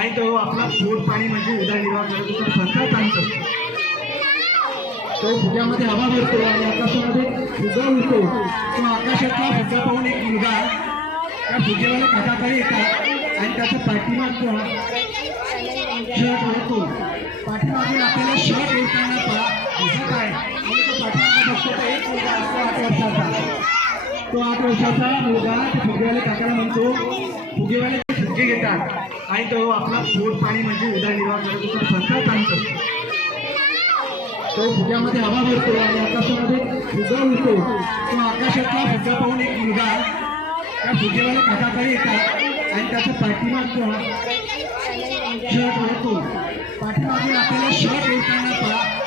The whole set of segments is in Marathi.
आणि तो आपला पोट पाणी म्हणजे उदरनिर्वाह करत होता, संसार चालतो. तो फुग्यामध्ये हवा भरतो आणि आकाशामध्ये फुगा उडतो. तो आकाशातला फुगा पाहून एक मुलगा त्या फुगेवाल्या काकाकडे येतात आणि त्याचा पाठीमागचा शर्ट ओढतो. पाठीमागून आपल्याला शर्ट ओढताना दिसत आहे आणि तो पाठीमागे बघतो तर एक मुलगा असतो 8 वर्षाचा. तो 8 वर्षाचा मुलगा त्या फुगेवाल्या काकाला म्हणतो, फुगेवाले फुगे घेतात आणि तो आपला पोट पाणी म्हणजे उदरनिर्वाह करत होता, संसार चालतो. तो फुग्यामध्ये हवा भरतो आणि आकाशामध्ये फुगा उडतो. तो आकाशातला फुगा पाहून एक मुलगा त्या फुगेवाल्या काकाकडे येतात आणि त्याचा पाठीमागचा शर्ट ओढतो. पाठीमागून आपल्याला शर्ट ओढताना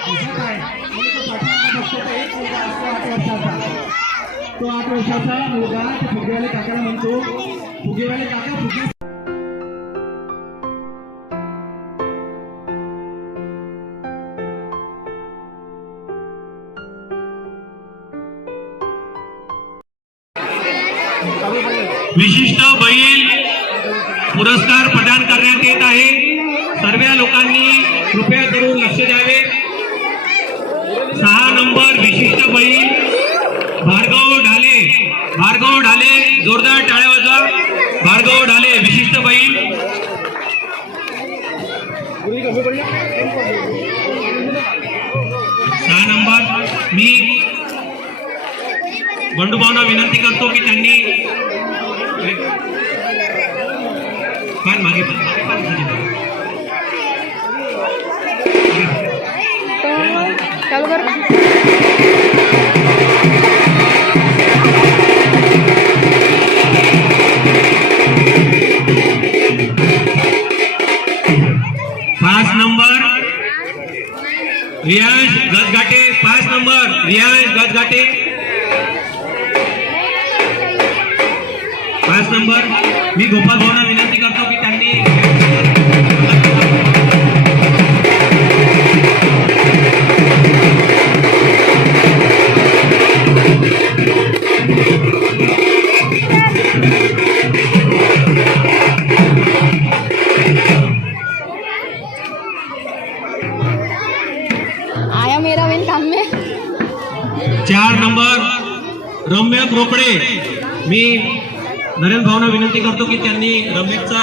दिसत आहे आणि तो पाठीमागे बघतो तर एक मुलगा असतो 8 वर्षाचा. तो 8 वर्षाचा मुलगा त्या फुगेवाल्या काकाला म्हणतो, फुगेवाले काका फुगे विशिष्ट बैल पुरस्कार प्रदान करण्यात येत आहे. सर्व लोकांनी कृपया करून लक्ष द्यावे. 6 नंबर विशिष्ट बैल भार्गव ढाले, जोरदार टाळ्या वाजवा. भार्गव ढाले विशिष्ट बैल. 6 नंबर. मी बंडूभाऊंना विनंती करतो की त्यांनी मागे चालू कर. 5 number Riyansh Gajghate. 5 number Riyansh Gajghate. 5 number. मी गोपाल भाऊंना विनंती करतो की त्यांनी आया मेरा बिन काम में. 4 नंबर रम्य रोकडे. मी नरेंद्र भाऊंना विनंती करतो की त्यांनी रम्यचा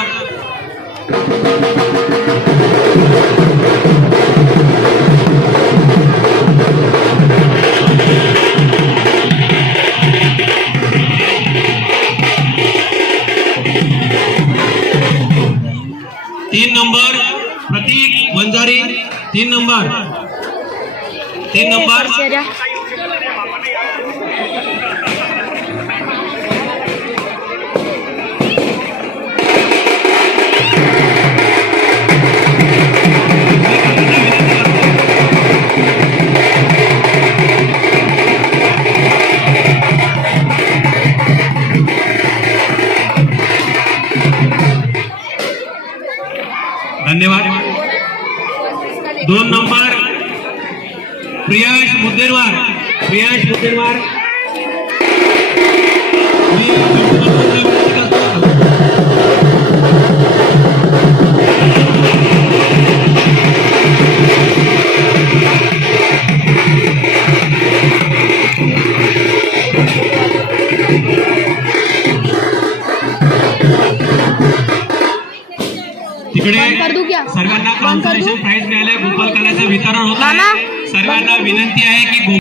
3 नंबर प्रतीक वंजारी. 3 नंबर. धन्यवाद. 2 नंबर प्रियांश मुद्देरवार. सर्वांना कॉन्सोलेशन प्राइज मिळाले. गोपाल कलाचं वितरण होत आहे. सर्वांना विनंती आहे की